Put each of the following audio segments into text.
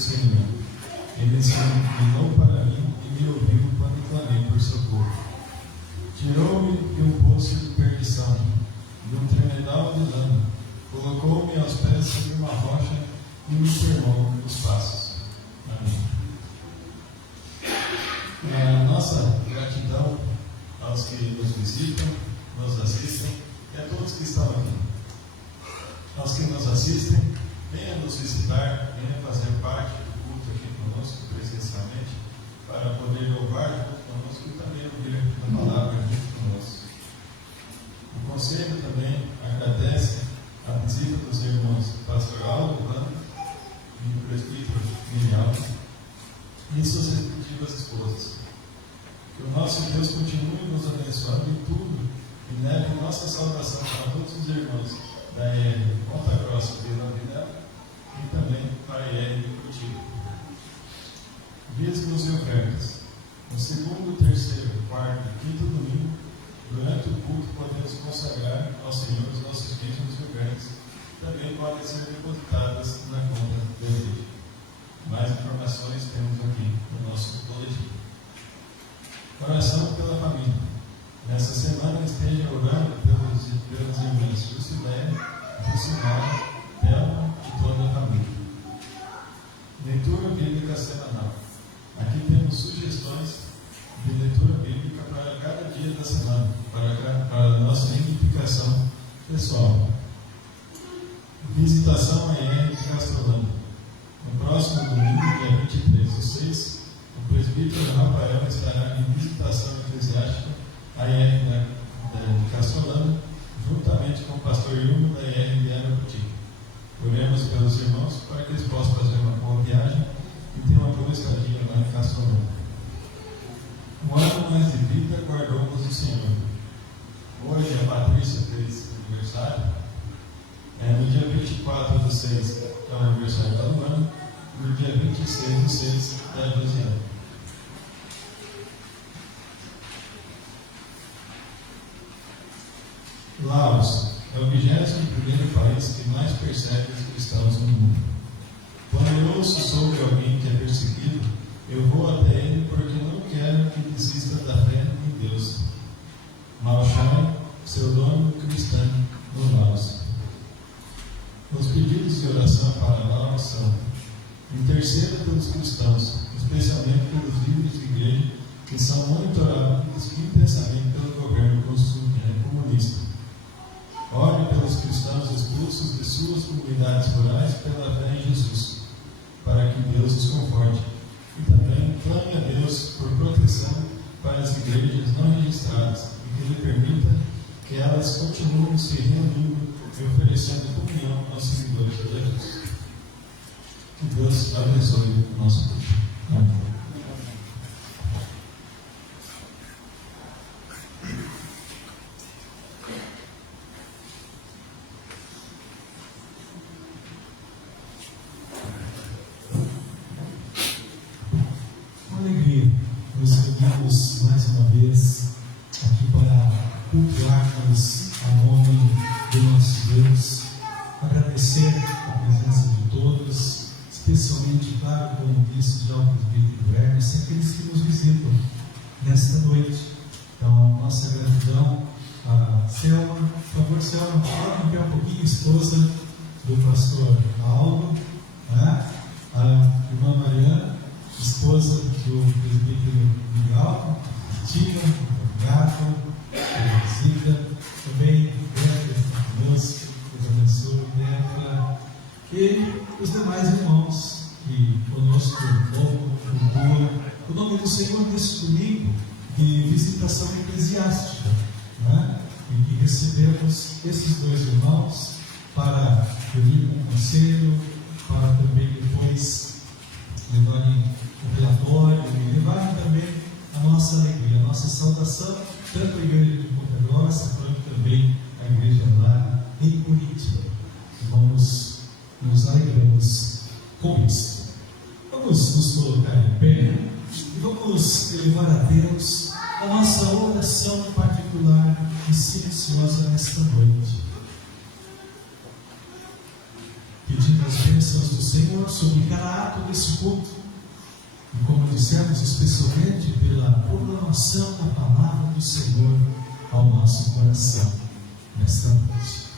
Senhor. Ele se inclinou para mim e me ouviu quando clamei por socorro. Tirou-me de um poço de perdição, de um tremedal de lama, colocou-me aos pés sobre uma rocha e me firmou os passos. Amém. A nossa gratidão aos que nos visitam, nos assistem, e a todos que estão aqui. Aos que nos assistem, venha nos visitar, venha fazer parte do culto aqui conosco, presencialmente, para poder louvar junto conosco e também ouvir a palavra junto conosco. O Conselho também agradece a visita dos irmãos Pastor Aldo e o presbítero Miriam e suas respectivas esposas. Que o nosso Deus continue nos abençoando em tudo e leve nossa salvação para todos os irmãos da ER Ponta Grossa, Vila Videla e também para a ER de Curitiba. Dízimos e ofertas. No segundo, terceiro, quarto e quinto domingo, durante o culto, podemos consagrar ao Senhor os nossos dízimos e ofertas. Também podem ser depositadas na conta da igreja. Mais informações temos aqui no nosso boletim. Oração pela família. Nessa semana esteja orando pelos irmãos Jusilene, Jusimara, Thelma e toda a família. Leitura bíblica semanal. Aqui temos sugestões de leitura bíblica para cada dia da semana, para a nossa edificação pessoal. Visitação à ER de Castrolândia. No próximo domingo, dia 23/6, o presbítero Rafael estará em visitação eclesiástica à ER de Castrolândia, juntamente com o pastor Ilmo da ER de Arapoti. Oremos pelos irmãos para que eles possam fazer uma boa viagem e ter uma boa estadia lá em Castrolândia. Um ano mais de vida guardou-vos o Senhor. Hoje a Patrícia fez aniversário. No dia 24/6 é o aniversário da Luana, e no dia 26/6 da Josiane. Laos é o 21º país que mais persegue os cristãos no mundo. Quando eu ouço sobre alguém que é perseguido, eu vou até ele porque não quero que desista da fé em Deus. Malchai, pseudônimo cristão no Laos. Os pedidos de oração para Laos são: interceda pelos cristãos, especialmente pelos líderes de igreja que são monitorados intensamente pelo governo comunista. Ore pelos cristãos expulsos de suas comunidades rurais pela fé em Jesus, para que Deus os conforte. E também clame a Deus por proteção para as igrejas não registradas e que lhe permita que elas continuem se reunindo e oferecendo comunhão aos seguidores de Jesus. Que Deus abençoe o nosso culto. Amém. Nos reunimos mais uma vez aqui para cultuarmos ao nome do nosso Deus, agradecer a presença de todos, especialmente, claro, como disse já o presbítero Hermes, e aqueles que nos visitam nesta noite. Então, nossa gratidão a Selma. Por favor, Selma, coloque em pé um pouquinho, esposa do pastor Aldo, né? A irmã Mariana, esposa do presbítero Miguel, Tina, Gato, Zita, também Débora está conosco, Deus abençoe, Débora, e os demais irmãos que conosco louvam, cultuam o nome do Senhor nesse domingo de visitação eclesiástica, né? E que recebemos esses dois irmãos para reunir com o conselho, para também depois levarem o relatório e levarem também a nossa alegria, a nossa saudação, tanto à igreja de Ponta Grossa, quanto também à igreja lá em Curitiba. Nos alegramos com isso. Vamos nos colocar em pé e vamos elevar a Deus a nossa oração particular e silenciosa nesta noite, pedindo as bênçãos do Senhor Senhor, sobre cada ato desse culto. E como dissemos, especialmente pela proclamação da palavra do Senhor ao nosso coração nesta noite.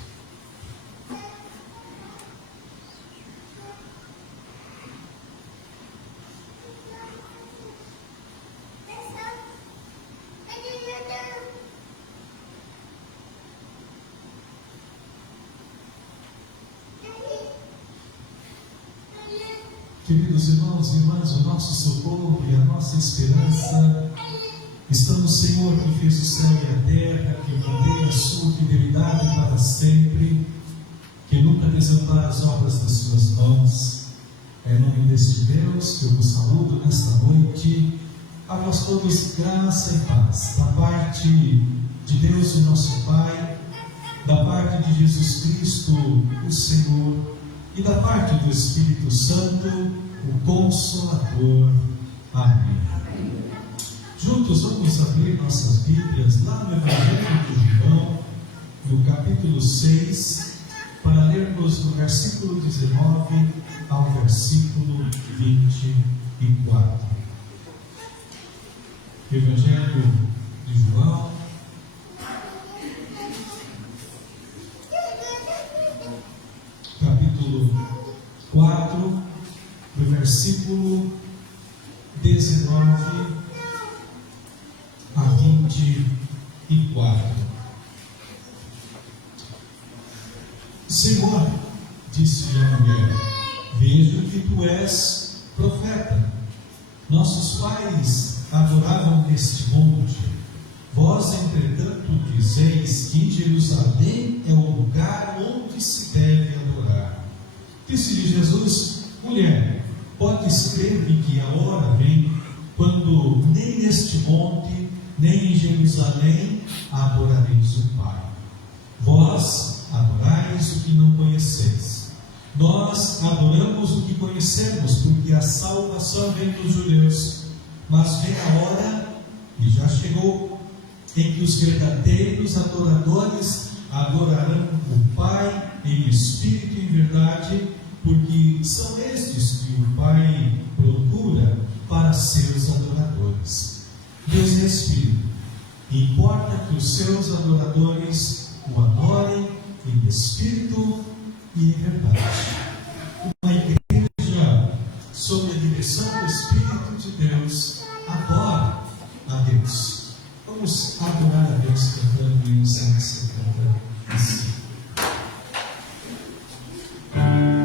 Queridos irmãos e irmãs, o nosso socorro e a nossa esperança estão no Senhor que fez o céu e a terra, que mantém a sua fidelidade para sempre, que nunca desampara as obras das suas mãos. É em nome deste Deus que eu vos saúdo nesta noite. A vós todos graça e paz, da parte de Deus, o nosso Pai, da parte de Jesus Cristo, o Senhor, e da parte do Espírito Santo, o Consolador. Amém. Juntos vamos abrir nossas Bíblias lá no Evangelho de João, no capítulo 6, para lermos do versículo 19 ao versículo 24. Evangelho de João, capítulo 4, do versículo 19 a 24. Senhor, disse-lhe a mulher, vejo que tu és profeta. Nossos pais adoravam neste monte. Vós, entretanto, dizeis que em Jerusalém é o lugar onde se deve adorar. Disse-lhe Jesus, mulher, podes crer-me que a hora vem, quando nem neste monte, nem em Jerusalém adorareis o Pai. Vós adorais o que não conheceis. Nós adoramos o que conhecemos, porque a salvação vem dos judeus. Mas vem a hora, e já chegou, em que os verdadeiros adoradores adorarão o Pai em espírito e em verdade, porque são estes que o Pai procura para seus adoradores. Deus é Espírito, e importa que os seus adoradores o adorem em espírito e em verdade. Uma igreja sob a direção do Espírito de Deus adora a Deus. Vamos adorar a Deus cantando o hino 175. Amen.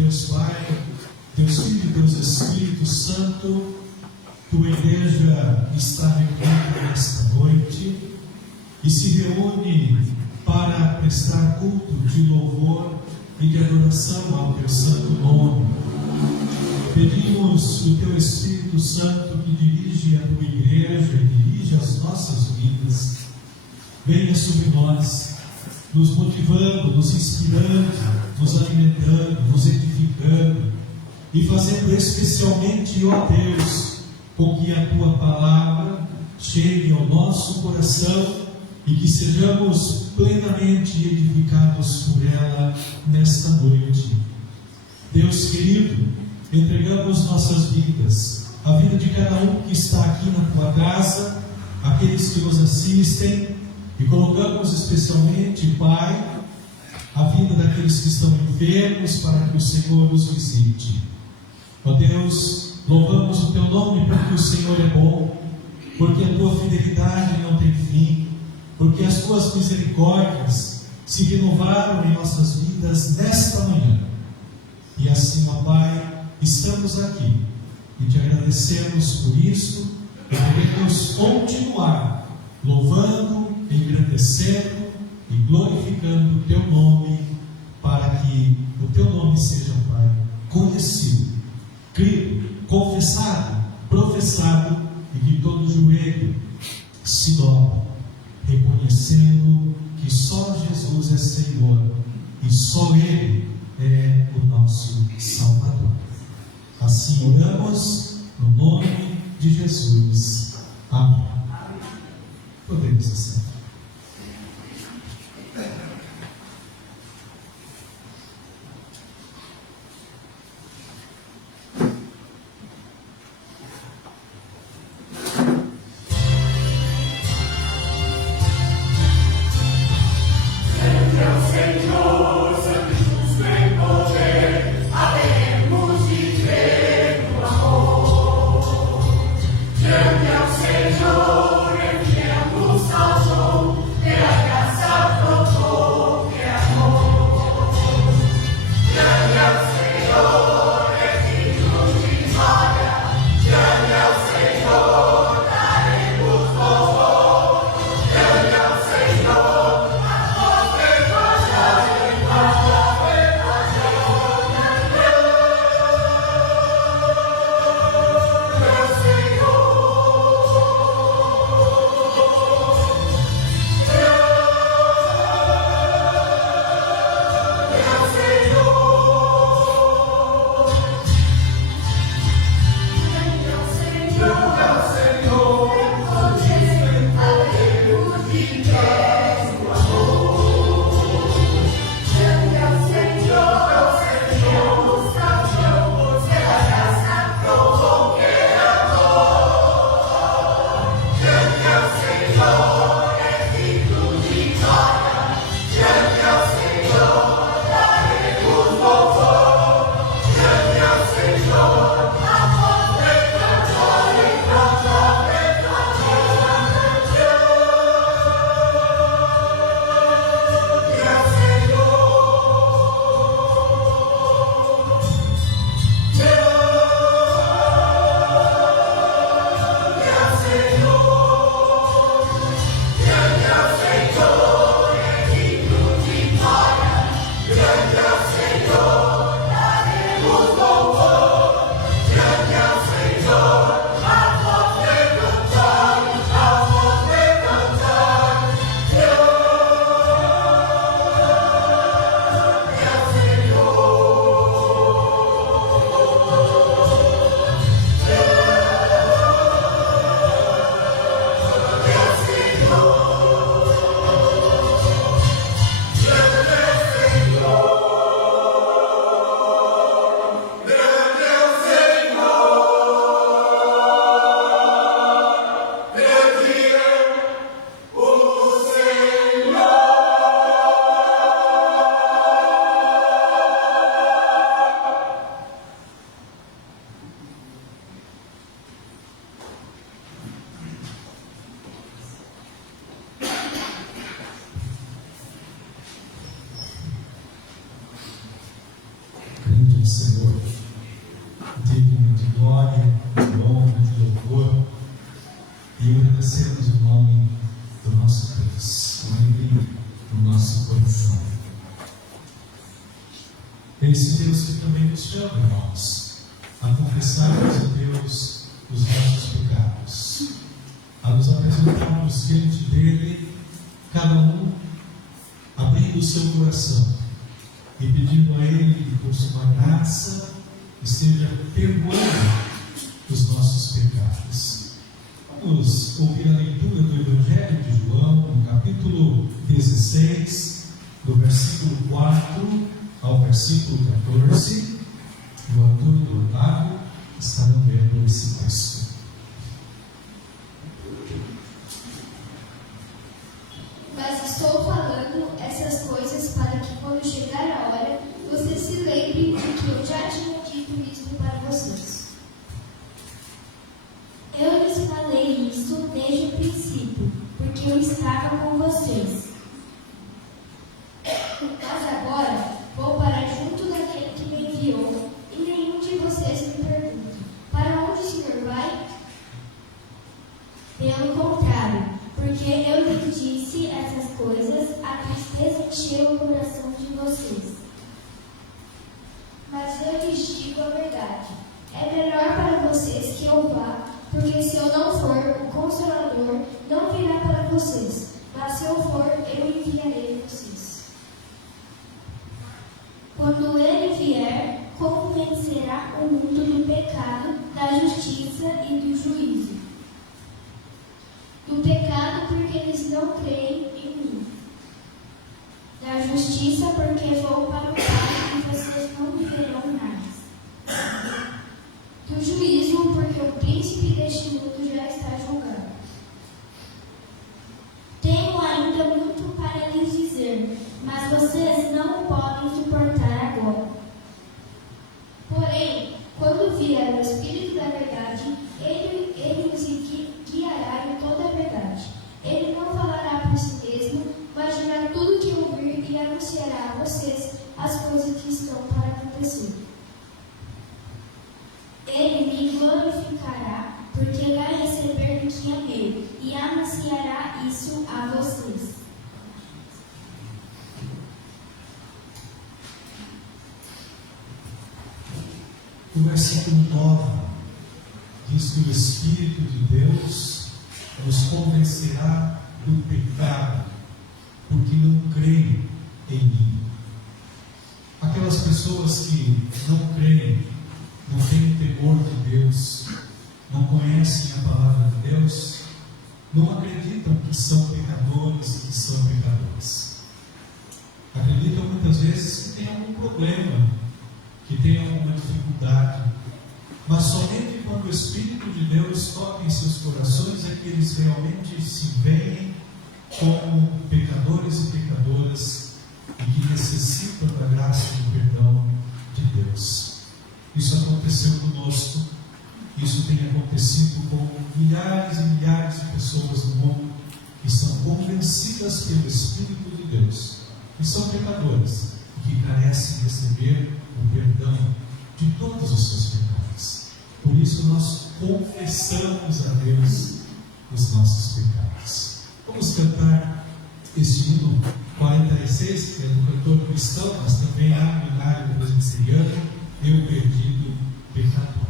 Deus Pai, Deus Filho e Deus Espírito Santo, tua igreja está reunida nesta noite e se reúne para prestar culto de louvor e de adoração ao teu santo nome. Pedimos o teu Espírito Santo que dirige a tua igreja e dirige as nossas vidas, venha sobre nós, nos motivando, nos inspirando, nos alimentando, nos edificando e fazendo especialmente, ó Deus, com que a tua palavra chegue ao nosso coração e que sejamos plenamente edificados por ela nesta noite. Deus querido, entregamos nossas vidas, a vida de cada um que está aqui na tua casa, aqueles que nos assistem, e colocamos especialmente, Pai, a vida daqueles que estão enfermos, para que o Senhor os visite. Ó Deus, louvamos o teu nome porque o Senhor é bom, porque a tua fidelidade não tem fim, porque as tuas misericórdias se renovaram em nossas vidas nesta manhã. E assim, ó Pai, estamos aqui e te agradecemos por isso e queremos continuar louvando, engrandecendo e glorificando o teu nome, para que o teu nome seja, Pai, conhecido, crido, confessado, professado, e que todo joelho se dobre, reconhecendo que só Jesus é Senhor e só Ele é o nosso Salvador. Assim oramos no nome de Jesus. Amém. Podemos assentar. Senhor, enviamos ao Senhor, digno de glória, de honra, de louvor, e agradecemos o nome do nosso Deus, uma alegria no nosso coração. Esse Deus que também nos chama, irmãos, a confessarmos a Deus os nossos pecados, a nos apresentarmos diante dele, cada um abrindo o seu coração e pedindo a ele que, por sua graça, esteja perdoando os nossos pecados. Vamos ouvir a leitura do Evangelho de João, no capítulo 16, do versículo 4 ao versículo 14. O autor do Otávio está lendo esse texto. Mas estou falando essas coisas para que, quando chegar a hora, vocês se lembrem de que eu já tinha dito isso para vocês. Eu lhes falei isso desde o princípio, porque eu estava com vocês. Mas agora vou parar junto daquele que me enviou, e nenhum de vocês me pergunta: para onde o Senhor vai? Pelo contrário, porque eu lhes disse essas coisas, a tristeza encheu o coração de vocês. Mas eu lhes digo a verdade: é melhor para vocês que eu vá, porque se eu não for, o Consolador não virá para vocês, mas se eu for, eu enviarei vocês. Quando ele vier, convencerá o mundo do pecado, da justiça e do juízo. Do pecado, porque eles não creem em mim. Da justiça, porque vou para o Pai e vocês não me verão mais. Do juízo, porque o príncipe deste mundo já está julgado. Tenho ainda muito para lhes dizer, mas vocês não podem suportar agora. Porém, quando vier o Espírito da verdade, ele os guiará em toda a verdade. Ele não falará por si mesmo, mas dirá tudo o que ouvir e anunciará a vocês as coisas que estão para acontecer. Ele me glorificará, porque vai receber do que é meu, e anunciará isso a vocês. O versículo 9 diz que o Espírito de Deus nos convencerá do pecado, porque não creem em mim. Aquelas pessoas que não creem, não têm temor de Deus, não conhecem a palavra de Deus, não acreditam que são pecadores e que são pecadoras. Acreditam muitas vezes que tem algum problema, que tem alguma dificuldade, mas somente quando o Espírito de Deus toca em seus corações é que eles realmente se veem como pecadores e pecadoras e que necessitam da graça e do perdão de Deus. Isso aconteceu conosco, isso tem acontecido com milhares e milhares de pessoas no mundo que são convencidas pelo Espírito de Deus, que são pecadoras e que carecem de receber o perdão de todos os seus pecados. Por isso nós confessamos a Deus os nossos pecados. Vamos cantar este hino 46, que é do cantor cristão, mas também há milagre presbiteriano, Eu Perdido Pecador.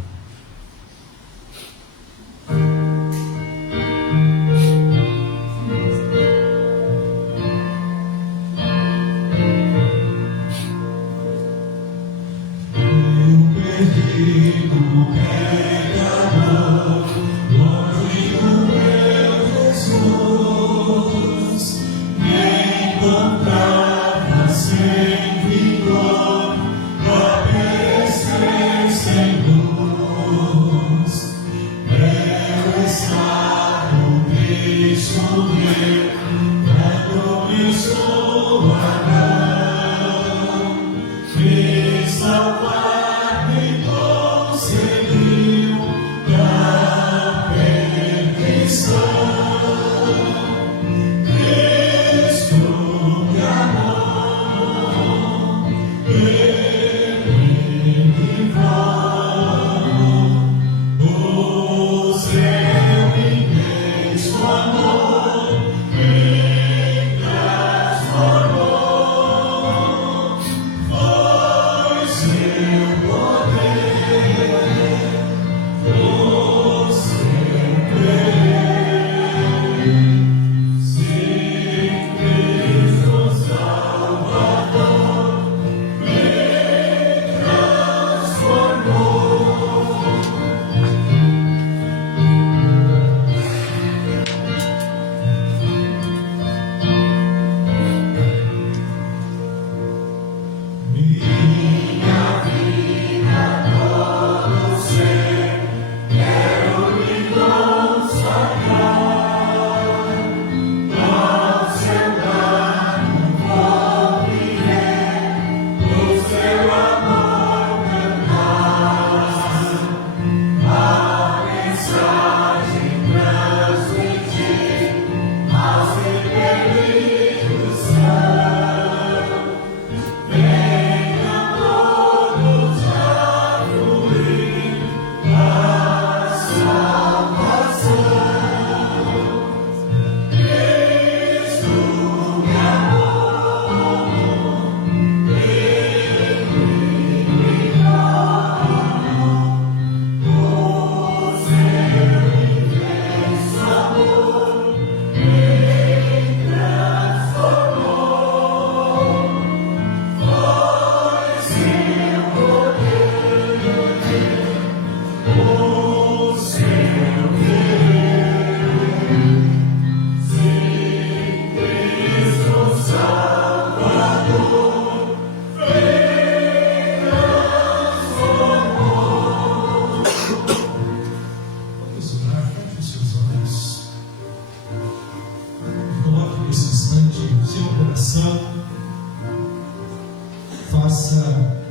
Faça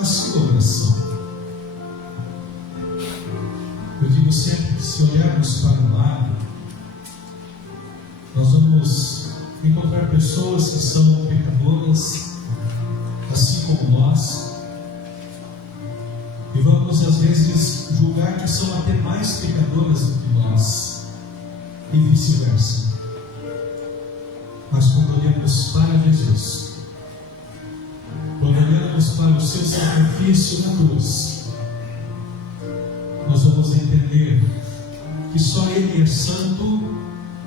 a sua oração. Eu digo sempre que se olharmos para o lado, nós vamos encontrar pessoas que são pecadoras, assim como nós, e vamos às vezes julgar que são até mais pecadoras do que nós, e vice-versa. Mas quando olhamos para Jesus, quando olhamos para o seu sacrifício na cruz, nós vamos entender que só Ele é santo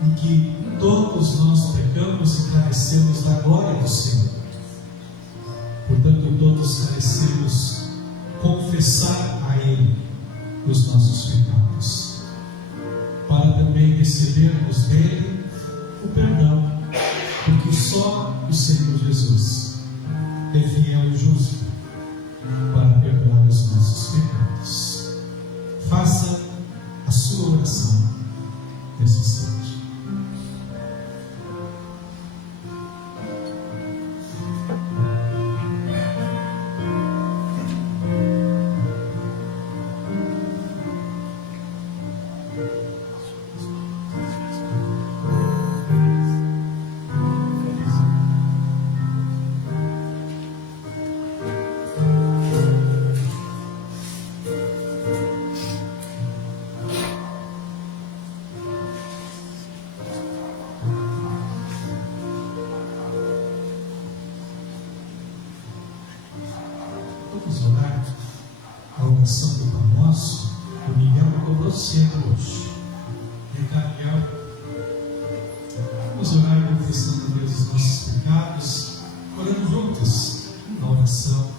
e que todos nós pecamos e carecemos da glória do Senhor. Portanto, todos carecemos confessar a Ele os nossos pecados, para também recebermos dele o perdão, porque só o Senhor Jesus é fiel e justo para perdoar os nossos pecados. Faça a sua oração nesse instante. Vamos orar a oração do Pai Nosso. O Miguel cobrou cedo hoje. Miguel, vamos orar confessando a Deus os nossos pecados, orando juntos a oração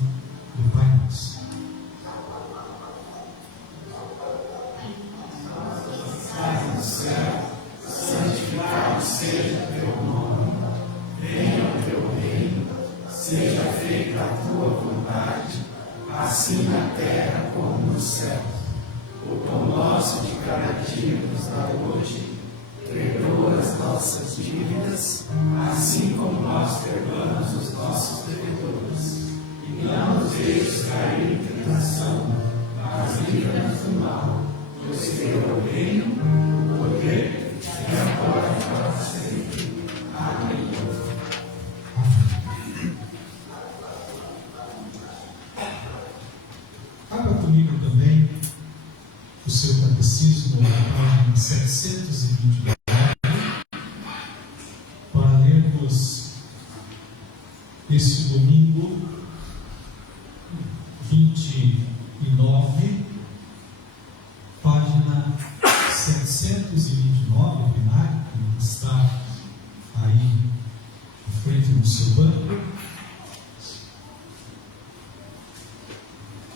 do Pai Nosso. Pai do céu, santificado seja teu nome, venha o teu reino, seja feita a tua vontade, assim na terra como no céu. O pão nosso de cada dia nos dá hoje, perdoa as nossas dívidas, assim como nós perdoamos os nossos devedores. E não nos deixes cair em tentação, mas livra-nos do mal, pois teu é o reino, o poder e a glória para sempre. Amém. Abra comigo também o seu catecismo, na página 729, para lermos este domingo 29, página 729, Pinar, que está aí à frente do seu banco.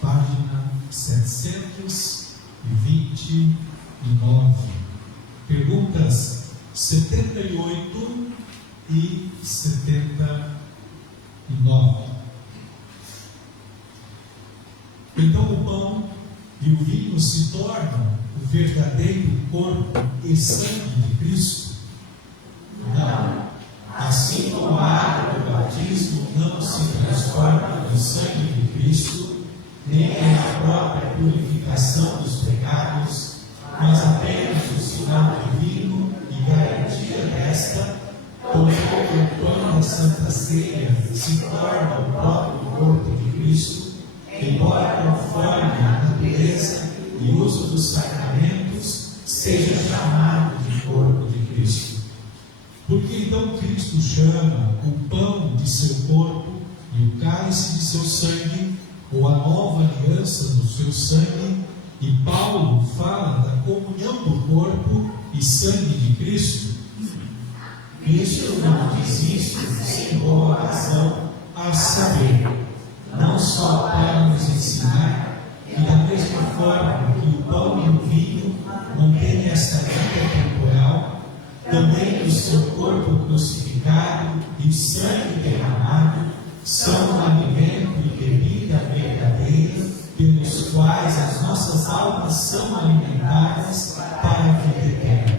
Página 729. Perguntas 78 e 79. Então o pão e o vinho se tornam o verdadeiro corpo e sangue de Cristo? Não. Assim como a água do batismo não se transforma no sangue de Cristo, nem é a própria purificação dos pecados, mas apenas o sinal divino e garantia desta, porque o pão da Santa Ceia se torna o próprio corpo de Cristo, embora conforme a natureza e uso dos sacramentos seja chamado de corpo de Cristo. Porque então Cristo chama o pão de seu corpo e o cálice de seu sangue, ou a nova aliança do seu sangue, e Paulo fala da comunhão do corpo e sangue de Cristo? Cristo não diz isso sem boa razão, a saber, não só para nos ensinar que da mesma forma que o pão e o vinho mantêm esta vida temporal, também o seu corpo crucificado e sangue derramado são um alimento e bebida verdadeira pelos quais as nossas almas são alimentadas para a vida eterna,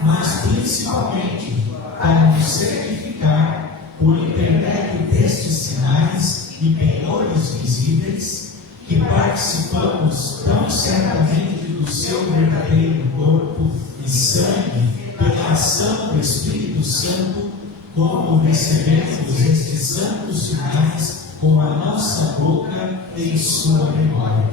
mas principalmente para nos certificar por intermédio destes sinais e penhores visíveis que participamos tão certamente do seu verdadeiro corpo e sangue pela ação do Espírito Santo, como recebemos estes santos sinais com a nossa boca em sua memória,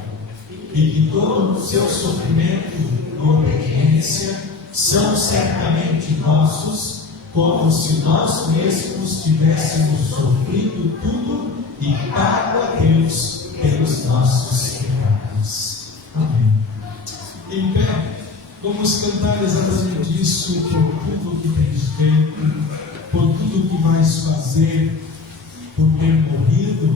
e que todo o seu sofrimento e obediência são certamente nossos, como se nós mesmos tivéssemos sofrido tudo e pago a Deus pelos nossos pecados. Amém. Em pé, vamos cantar exatamente isso por tudo que tens feito, por tudo que vais fazer, por ter morrido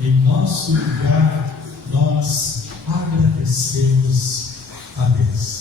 em nosso lugar. Nós agradecemos a Deus.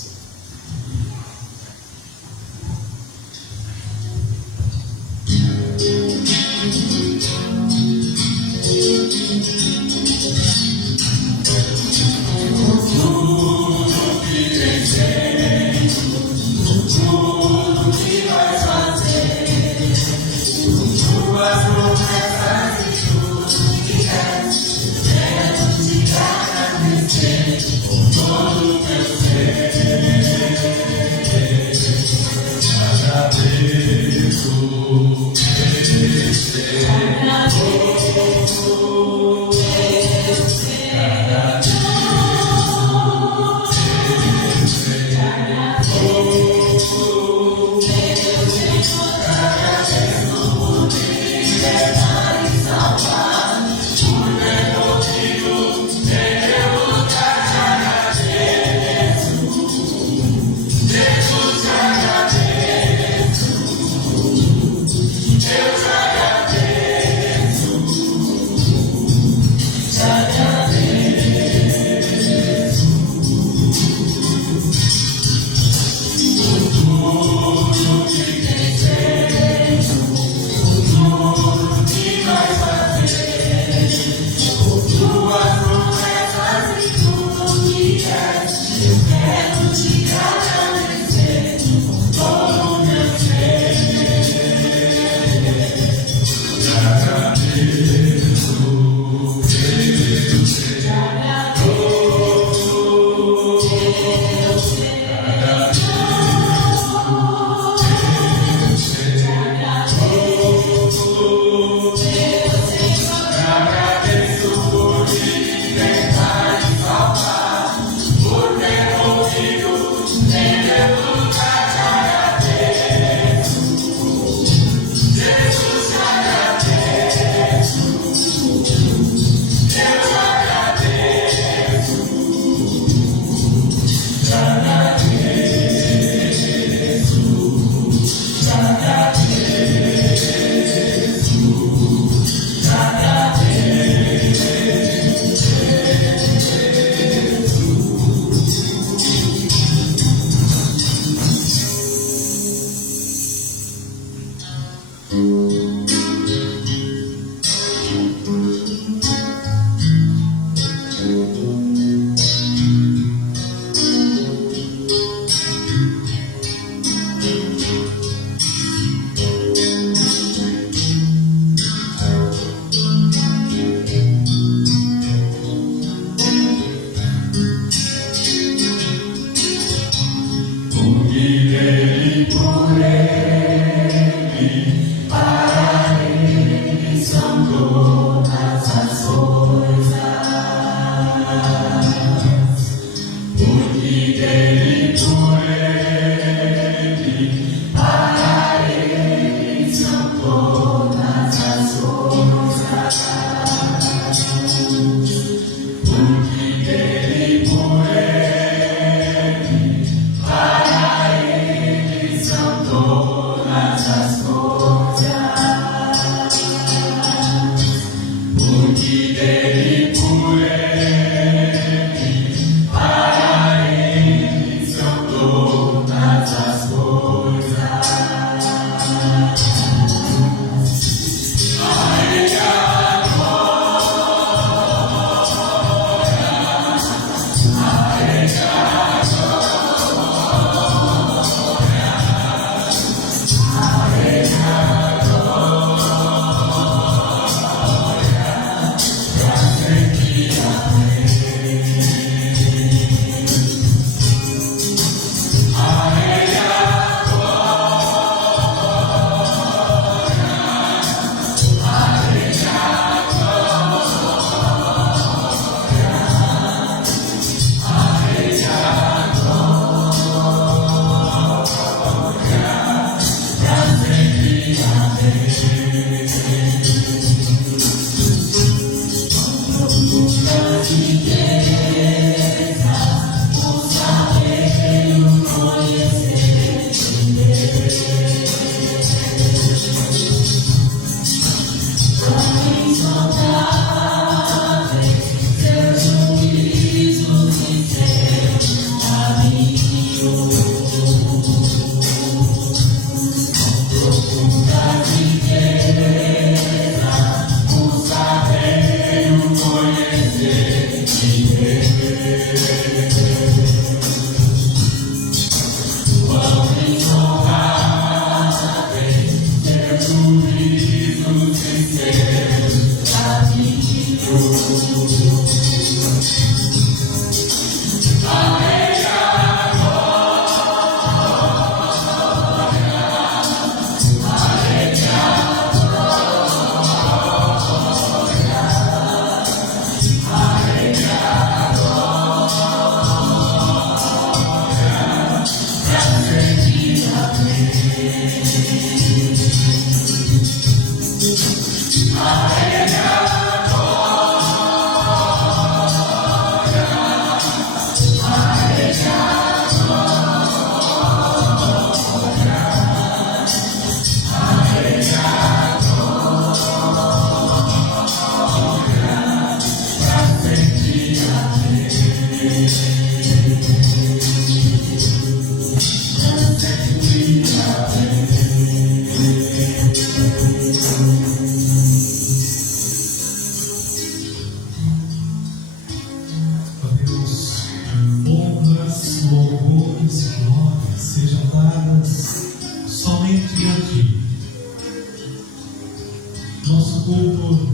Nosso culto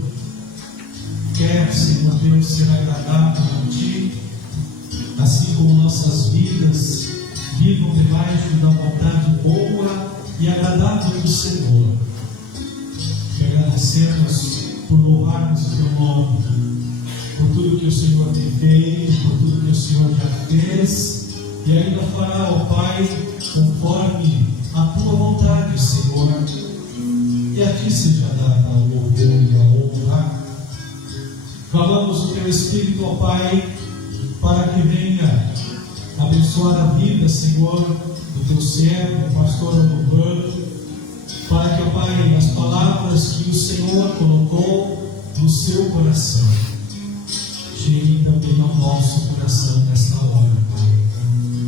quer, Senhor Deus, ser agradável a Ti, assim como nossas vidas vivam debaixo da vontade boa e agradável do Senhor. Te agradecemos por louvarmos o Teu nome, por tudo que o Senhor tem feito, por tudo que o Senhor já fez e ainda fará, ó Pai, conforme a Tua vontade, Senhor. E a Ti seja dada o louvor e a honra. Clamamos o Teu Espírito, ó Pai, para que venha abençoar a vida, Senhor, do Teu servo, o pastor Urbano, para que, ó Pai, as palavras que o Senhor colocou no seu coração cheguem também ao nosso coração nesta hora, Pai.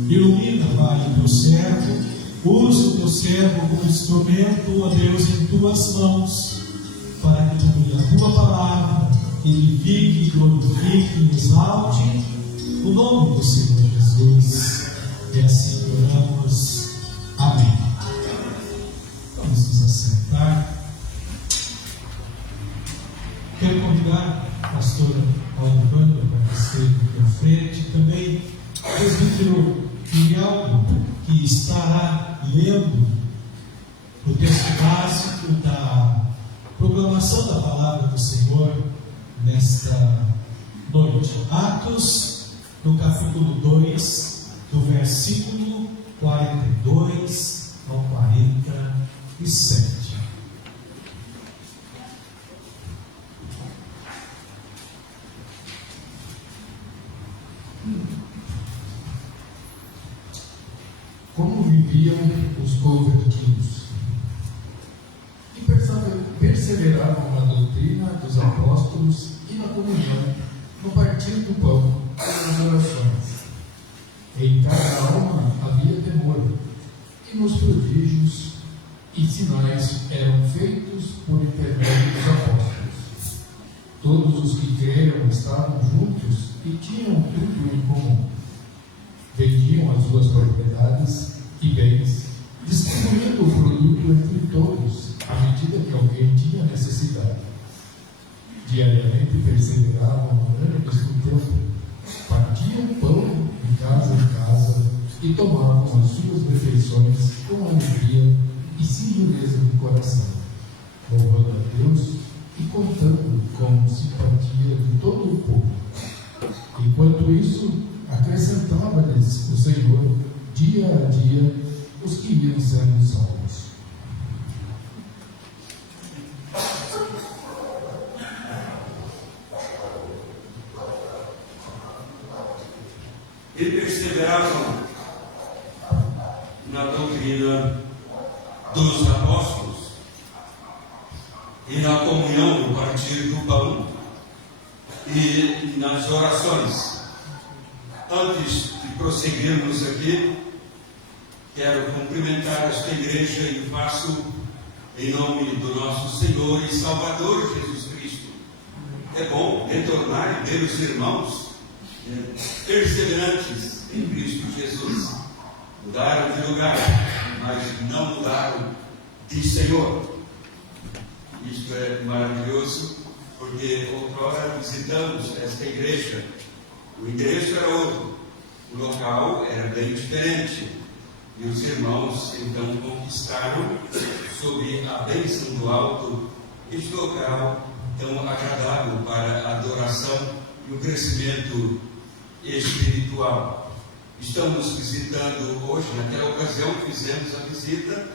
Ilumina, Pai, o Teu servo. Usa o Teu servo como instrumento, ó Deus, em Tuas mãos, para que a Tua palavra edifique, glorifique e exalte o nome do Senhor Jesus. E assim oramos. Amém. Vamos nos assentar. Quero convidar a pastora Auribanda para ser aqui à frente, também o presbítero Miguel, que estará lendo o texto básico da proclamação da palavra do Senhor nesta noite. Atos, no capítulo 2, do versículo 42 ao 47. Como viviam os convertidos? E perseveravam na doutrina dos apóstolos e na comunhão, no partir do pão e nas orações. Em cada alma havia temor, e nos prodígios e sinais eram feitos por intermédio dos apóstolos. Todos os que creram estavam juntos e tinham tudo em comum. Vendiam as suas propriedades e bens, distribuindo o produto entre todos, à medida que alguém tinha necessidade. Diariamente perseveravam unânimes no templo, partiam pão de casa em casa e tomavam as suas refeições com alegria e singeleza de coração, louvando a Deus e contando com simpatia de todo o povo. Enquanto isso, acrescentava-lhes o Senhor, dia a dia, os que iam sendo salvos. e perseveravam na doutrina dos apóstolos e na comunhão, no partir do pão e nas orações. Antes de prosseguirmos aqui, quero cumprimentar esta igreja e faço em nome do nosso Senhor e Salvador Jesus Cristo. É bom retornar e ver os irmãos perseverantes em Cristo Jesus. Mudaram de lugar, mas não mudaram de Senhor. Isto é maravilhoso, porque outrora visitamos esta igreja. O endereço era outro, o local era bem diferente. E os irmãos então conquistaram, sob a bênção do alto, este local tão agradável para a adoração e o crescimento espiritual. Estamos visitando hoje, naquela ocasião que fizemos a visita,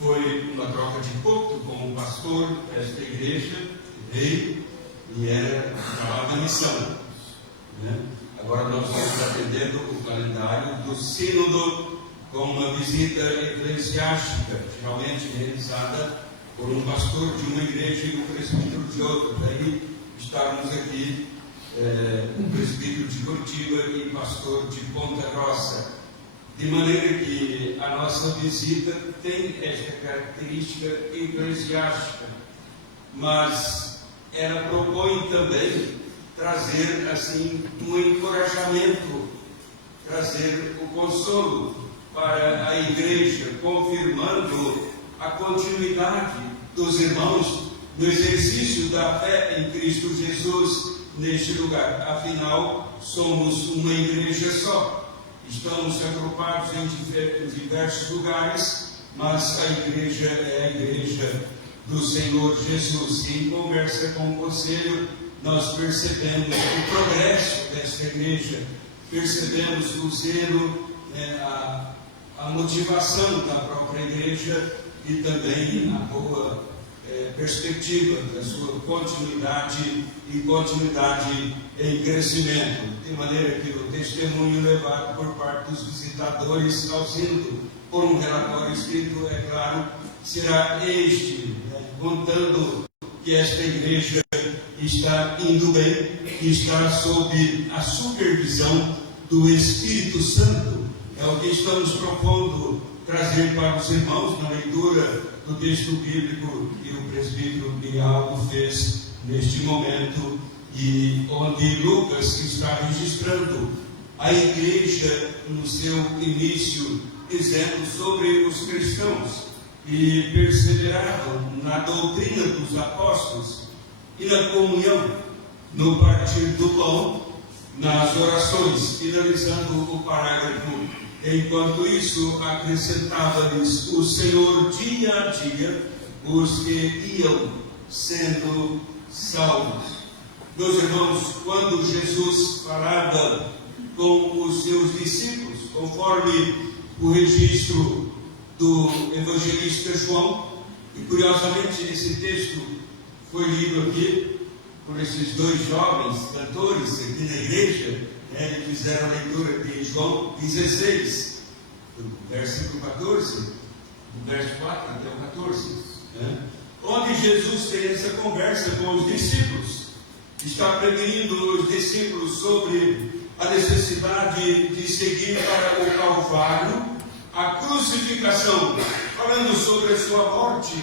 foi uma troca de culto com o pastor desta igreja, veio e era o trabalho da missão. Agora nós estamos atendendo o calendário do sínodo com uma visita eclesiástica, geralmente realizada por um pastor de uma igreja e um presbítero de outra. Daí estarmos aqui, um presbítero de Curitiba e pastor de Ponta Grossa. De maneira que a nossa visita tem esta característica eclesiástica, mas ela propõe também trazer assim um encorajamento, trazer o consolo para a igreja, confirmando a continuidade dos irmãos no exercício da fé em Cristo Jesus neste lugar. Afinal, somos uma igreja só. Estamos agrupados em diversos lugares, mas a igreja é a igreja do Senhor Jesus. E em conversa com o conselho, nós percebemos o progresso desta igreja, percebemos o zelo, a motivação da própria igreja e também a boa perspectiva da sua continuidade e continuidade em crescimento, de maneira que o testemunho levado por parte dos visitadores, auxílio por um relatório escrito, é claro, será este, contando que esta igreja está indo bem, está sob a supervisão do Espírito Santo. É o que estamos propondo trazer para os irmãos na leitura do texto bíblico que o presbítero Miguel fez neste momento, e onde Lucas está registrando a igreja no seu início, dizendo sobre os cristãos que perseveravam na doutrina dos apóstolos e na comunhão, no partir do pão, nas orações, finalizando o parágrafo. Enquanto isso, acrescentava-lhes o Senhor dia a dia os que iam sendo salvos. Meus irmãos, quando Jesus falava com os seus discípulos, conforme o registro do evangelista João, e curiosamente esse texto foi lido aqui por esses dois jovens cantores aqui na igreja, eles fizeram a leitura de João 16, do versículo 14, do verso 4 até o 14, onde Jesus tem essa conversa com os discípulos, está prevenindo os discípulos sobre a necessidade de seguir para o Calvário, a crucificação, falando sobre a sua morte,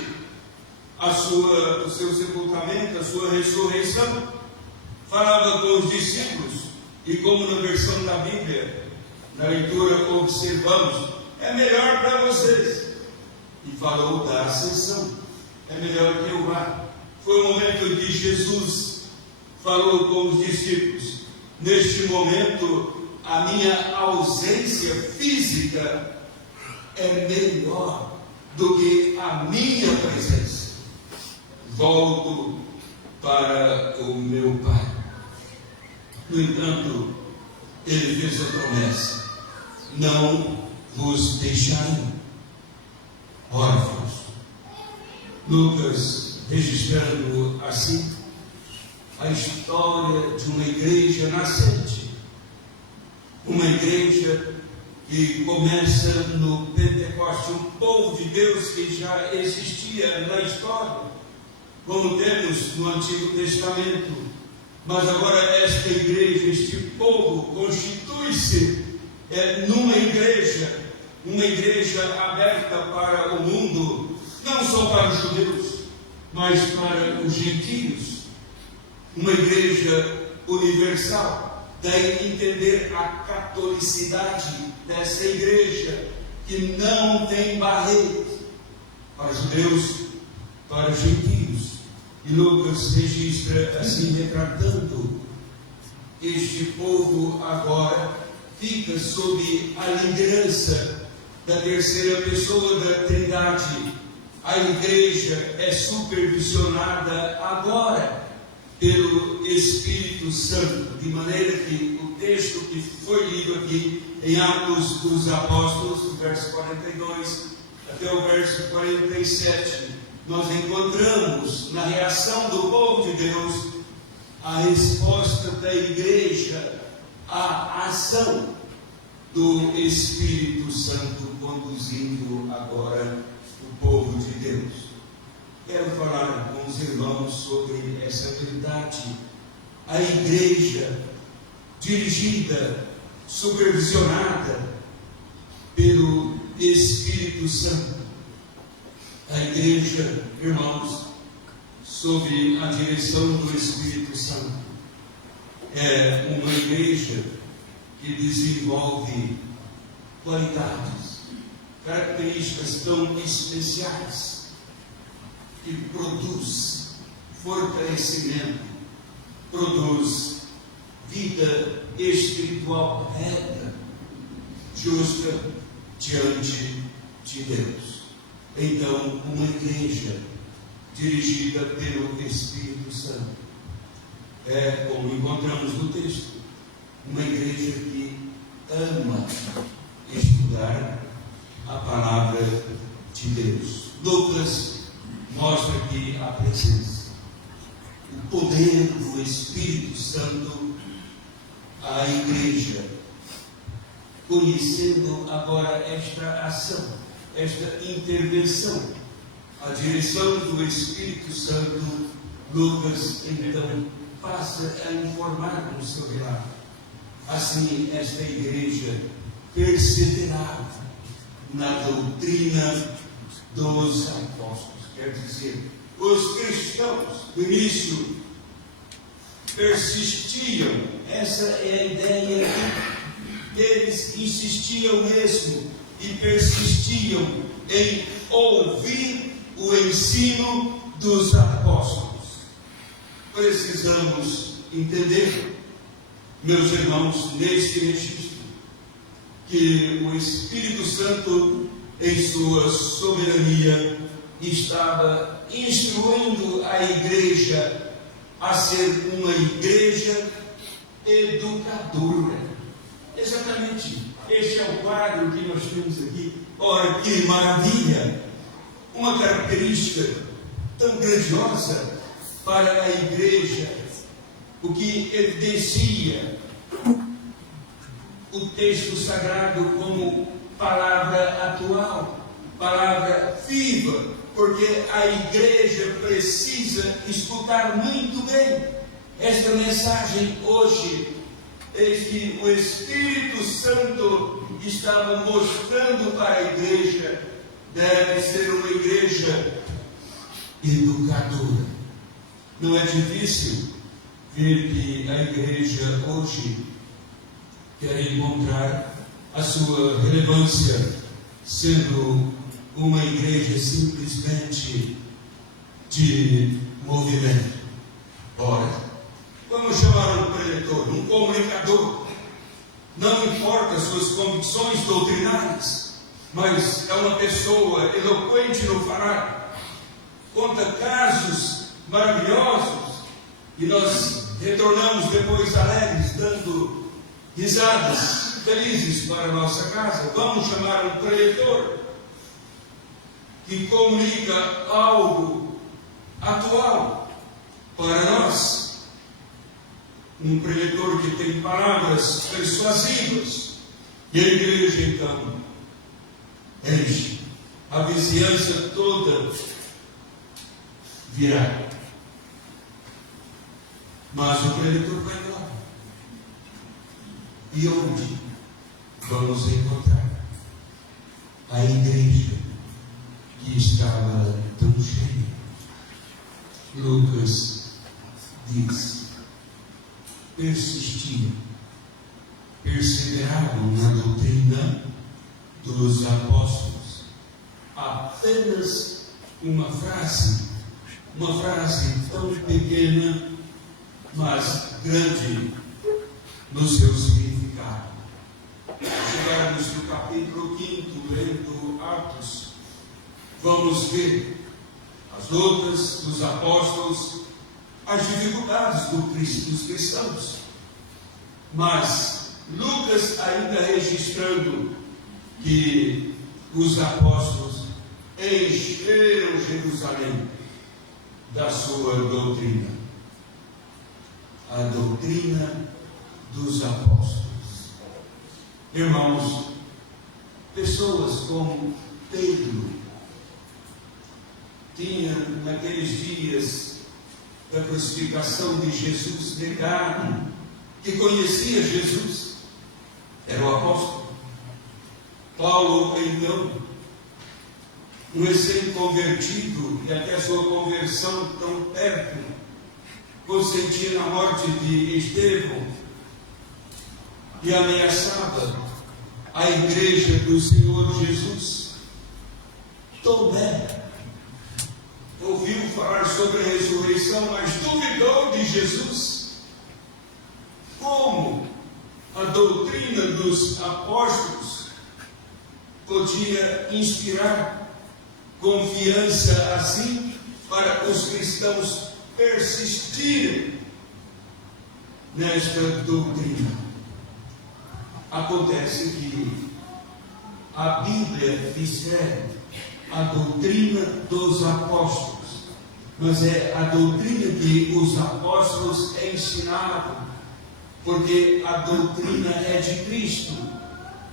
o seu sepultamento, a sua ressurreição. Falava com os discípulos, e como na versão da Bíblia, na leitura observamos, é melhor para vocês. E falou da ascensão, é melhor que eu vá. Foi o momento que Jesus falou com os discípulos: neste momento, a minha ausência física é melhor do que a minha presença. Volto para o meu Pai. No entanto, ele fez a promessa: não vos deixarei órfãos. Lucas, registrando assim a história de uma igreja nascente, uma igreja que começa no Pentecoste, um povo de Deus que já existia na história, como temos no Antigo Testamento, mas agora esta igreja, este povo, constitui-se numa igreja, uma igreja aberta para o mundo, não só para os judeus, mas para os gentios, uma igreja universal. Daí entender a catolicidade dessa igreja, que não tem barreiras para os judeus, para os gentios. E Lucas registra assim, retratando: este povo agora fica sob a liderança da terceira pessoa da Trindade. A igreja é supervisionada agora pelo Espírito Santo, de maneira que o texto que foi lido aqui em Atos dos Apóstolos, do verso 42 até o verso 47, nós encontramos na reação do povo de Deus a resposta da igreja à ação do Espírito Santo, conduzindo agora o povo de Deus. Quero falar com os irmãos sobre essa verdade. A igreja dirigida, supervisionada pelo Espírito Santo. A igreja, irmãos, sob a direção do Espírito Santo, é uma igreja que desenvolve qualidades, características tão especiais, que produz fortalecimento, produz vida espiritual reta, justa diante de Deus. Então, uma igreja dirigida pelo Espírito Santo é, como encontramos no texto, uma igreja que ama estudar a palavra de Deus. Lucas mostra aqui a presença, o poder do Espírito Santo à igreja, conhecendo agora esta ação, esta intervenção, a direção do Espírito Santo. Lucas então passa a informar no seu relato. Assim, esta igreja perseverava na doutrina dos apóstolos. Quer dizer, os cristãos do início persistiam, essa é a ideia aqui. Eles insistiam mesmo e persistiam em ouvir o ensino dos apóstolos. Precisamos entender, meus irmãos, neste registro, que o Espírito Santo, em sua soberania, estava instruindo a igreja a ser uma igreja educadora. Exatamente, este é o quadro que nós temos aqui. Ora, que maravilha! Uma característica tão grandiosa para a igreja, o que evidencia o texto sagrado como palavra atual, palavra viva, porque a igreja precisa escutar muito bem esta mensagem hoje. Eis que o Espírito Santo estava mostrando para a igreja: deve ser uma igreja educadora. Não é difícil ver que a igreja hoje quer encontrar a sua relevância sendo uma igreja simplesmente de movimento. Ora, vamos chamar um preletor, um comunicador. Não importa as suas convicções doutrinárias, mas é uma pessoa eloquente no falar, conta casos maravilhosos e nós retornamos depois alegres, dando risadas felizes para a nossa casa. Vamos chamar um preletor que comunica algo atual para nós. um preletor que tem palavras persuasivas, e a igreja então enche, a vizinhança toda virá. Mas o preletor vai embora. E onde vamos encontrar a igreja que estava tão cheia? Lucas diz: persistiam, perseveravam na doutrina dos apóstolos. Apenas uma frase tão pequena, mas grande no seu significado. Chegarmos no capítulo 5, lendo Atos, vamos ver as lutas dos apóstolos, as dificuldades dos cristãos. Mas Lucas ainda registrando que os apóstolos encheram Jerusalém da sua doutrina. A doutrina dos apóstolos. Irmãos, pessoas como Pedro tinha naqueles dias da crucificação de Jesus negado que conhecia Jesus, era o apóstolo. Paulo, então, um recém-convertido, e até sua conversão tão perto, consentia na morte de Estevão e ameaçava a igreja do Senhor Jesus. Tomé ouviu falar sobre a ressurreição, mas duvidou de Jesus. Como a doutrina dos apóstolos podia inspirar confiança assim para os cristãos persistirem nesta doutrina? Acontece que a Bíblia disser a doutrina dos apóstolos, mas é a doutrina que os apóstolos ensinavam, porque a doutrina é de Cristo.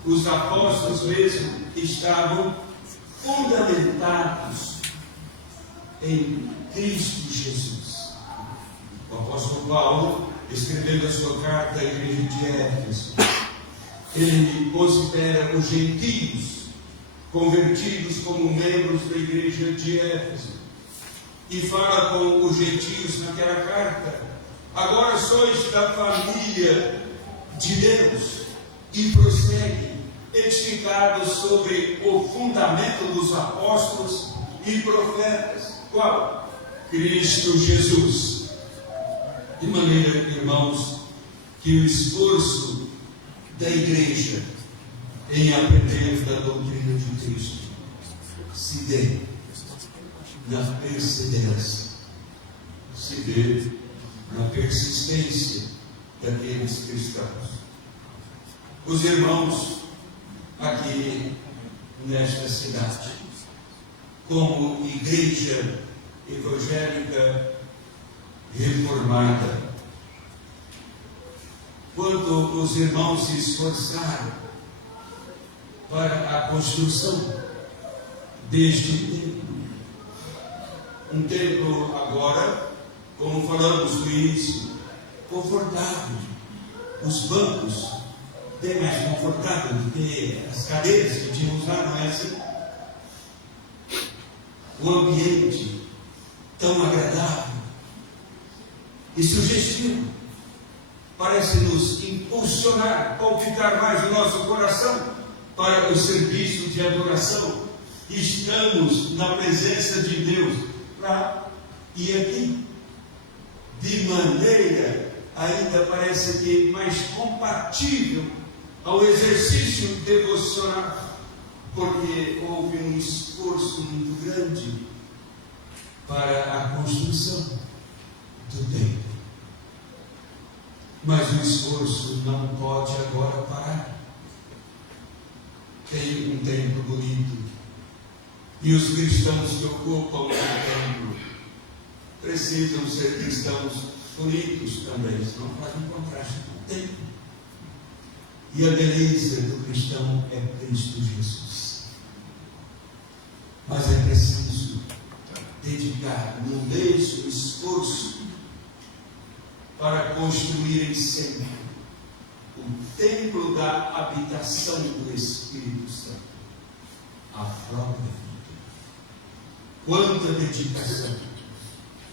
Os apóstolos mesmo estavam fundamentados em Cristo Jesus. O apóstolo Paulo, escrevendo a sua carta à igreja de Éfeso, ele considera os gentios convertidos como membros da igreja de Éfeso e fala com os gentios naquela carta: agora sois da família de Deus, e prossegue, edificados sobre o fundamento dos apóstolos e profetas. Qual? Cristo Jesus. De maneira, irmãos, que o esforço da igreja em aprender da doutrina de Cristo se dê na perseverança, se dê na persistência daqueles cristãos. Os irmãos aqui nesta cidade, como igreja evangélica reformada, quando os irmãos se esforçaram para a construção deste templo, um templo agora, como falamos no início, confortável, os bancos bem mais confortável do que as cadeiras que tínhamos lá, não é assim? O ambiente tão agradável e sugestivo parece nos impulsionar, palpitar mais o nosso coração para o serviço de adoração. Estamos na presença de Deus lá e aqui, de maneira ainda parece que mais compatível ao exercício devocional, porque houve um esforço muito grande para a construção do templo. Mas o esforço não pode agora parar. Tem um templo bonito, e os cristãos que ocupam o templo precisam ser cristãos bonitos também, não fazem contraste com o tempo. E a beleza do cristão é Cristo Jesus. Mas é preciso dedicar no mesmo esforço para construírem sempre o templo da habitação do Espírito Santo, a própria vida. Quanta dedicação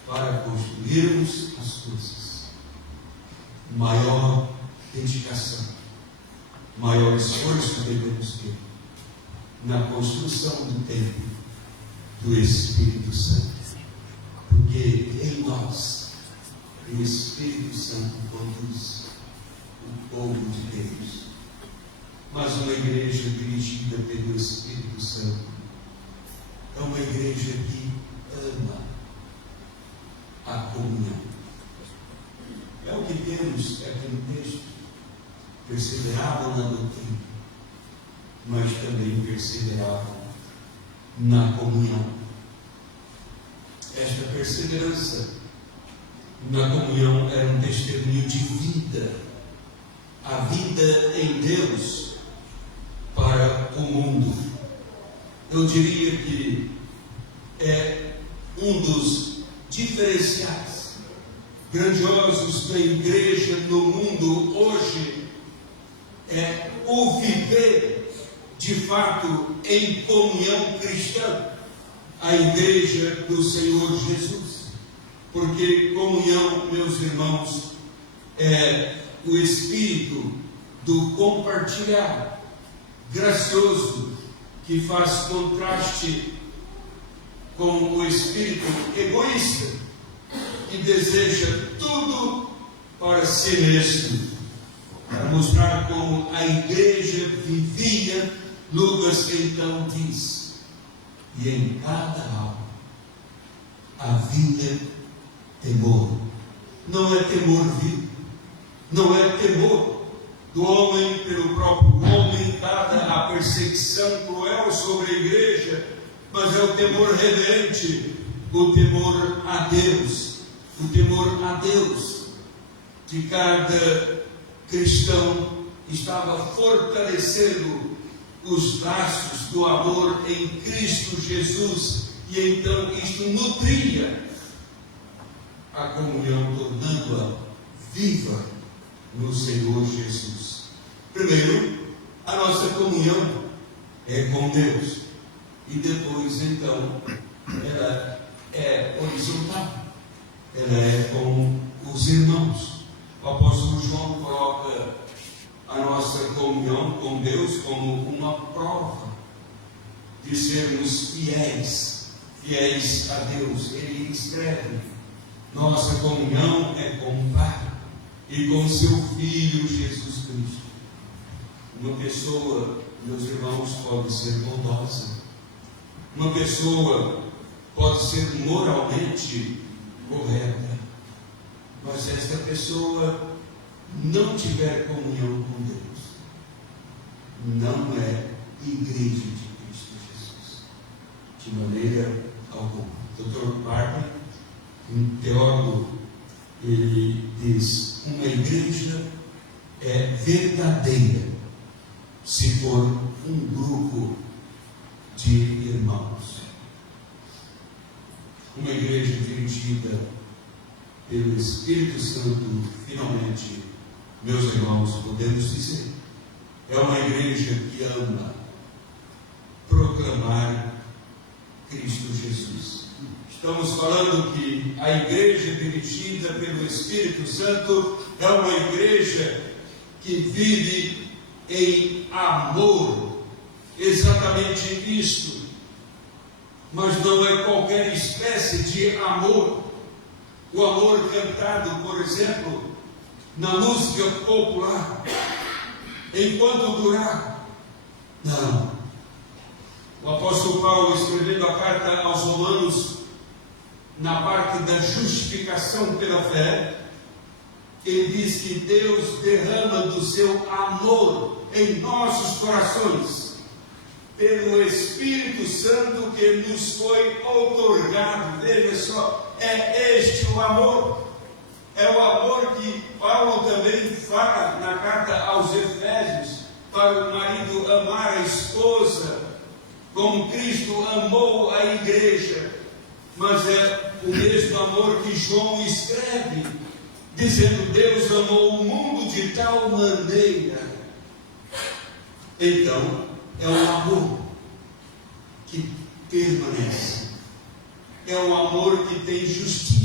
para construirmos as coisas. Maior dedicação, maior esforço devemos ter na construção do templo do Espírito Santo, porque em nós o Espírito Santo conduz o povo de Deus. Mas uma igreja dirigida pelo Espírito Santo é uma igreja que ama a comunhão. É o que temos aqui no texto. Perseveravam na doutrina, mas também perseveravam na comunhão. Esta perseverança na comunhão era um testemunho de vida, a vida em Deus para o mundo. Eu diria que é um dos diferenciais grandiosos da igreja no mundo hoje, é o viver de fato em comunhão cristã, a igreja do Senhor Jesus. Porque comunhão, meus irmãos, é o espírito do compartilhar gracioso, que faz contraste com o espírito egoísta, que deseja tudo para si mesmo. Para mostrar como a igreja vivia, Lucas então diz: e em cada alma havia temor. Não é temor vivo, não é temor do homem pelo próprio homem, dada a perseguição cruel sobre a igreja, mas é o temor reverente, o temor a Deus, o temor a Deus, que cada cristão estava fortalecendo os laços do amor em Cristo Jesus, e então isto nutria a comunhão, tornando-a viva no Senhor Jesus. Primeiro, a nossa comunhão é com Deus, e depois então ela é horizontal, ela é com os irmãos. O apóstolo João coloca a nossa comunhão com Deus como uma prova de sermos fiéis a Deus. Ele escreve: nossa comunhão é com o Pai e com seu Filho Jesus Cristo. Uma pessoa, meus irmãos, pode ser bondosa, uma pessoa pode ser moralmente correta, mas se esta pessoa não tiver comunhão com Deus, não é igreja de Cristo Jesus, de maneira alguma. Dr. Barton, um teólogo, ele diz: uma igreja é verdadeira se for um grupo de irmãos. Uma igreja dirigida pelo Espírito Santo, finalmente, meus irmãos, podemos dizer, é uma igreja que ama proclamar Cristo Jesus. Estamos falando que a igreja dirigida pelo Espírito Santo é uma igreja que vive em amor, exatamente isto. Mas não é qualquer espécie de amor. O amor cantado, por exemplo, na música popular, enquanto durar. Não. O apóstolo Paulo, escrevendo a carta aos Romanos, na parte da justificação pela fé, ele diz que Deus derrama do seu amor em nossos corações, pelo Espírito Santo que nos foi outorgado. Veja só, é este o amor. É o amor que Paulo também fala na carta aos Efésios, para o marido amar a esposa, como Cristo amou a igreja. Mas é o mesmo amor que João escreve, dizendo: Deus amou o mundo de tal maneira. Então, é o amor que permanece, é o amor que tem justiça.